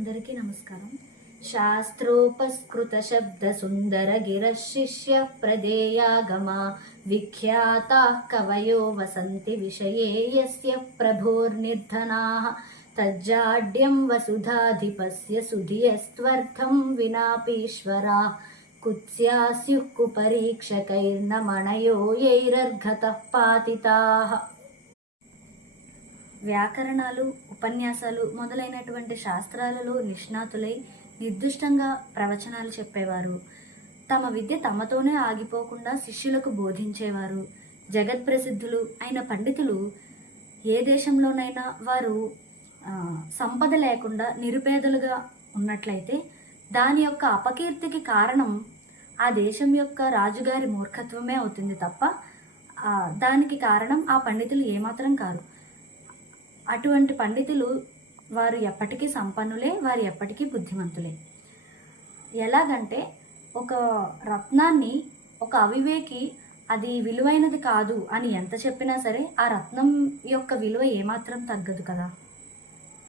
అందరికీ నమస్కారం. శాస్త్రోపస్కృత శబ్ద సుందర గిర శిష్య ప్రదేయాగమా విఖ్యాతాః కవయో వసంతి విషయే యస్య ప్రభోర్నిర్ధనాః తజ్జాడ్యం వసుధాధిపస్య సుధియస్త్వర్థం వినాపీశ్వరాః కుత్స్యాస్యుః కుపరీక్షకైర్నమణయో యైరర్ఘతః పాతితాః. వ్యాకరణాలు, ఉపన్యాసాలు మొదలైనటువంటి శాస్త్రాలలో నిష్ణాతులై నిర్దిష్టంగా ప్రవచనాలు చెప్పేవారు. తమ విద్య తమతోనే ఆగిపోకుండా శిష్యులకు బోధించేవారు. జగత్ప్రసిద్ధులు అయిన పండితులు ఏ దేశంలోనైనా వారు సంపద లేకుండా నిరుపేదలుగా ఉన్నట్లయితే దాని యొక్క అపకీర్తికి కారణం ఆ దేశం యొక్క రాజుగారి మూర్ఖత్వమే అవుతుంది తప్ప దానికి కారణం ఆ పండితులు ఏమాత్రం కారు. అటువంటి పండితులు వారు ఎప్పటికీ సంపన్నులే, వారు ఎప్పటికీ బుద్ధిమంతులే. ఎలాగంటే ఒక రత్నాన్ని ఒక అవివేకి అది విలువైనది కాదు అని ఎంత చెప్పినా సరే ఆ రత్నం యొక్క విలువ ఏమాత్రం తగ్గదు కదా.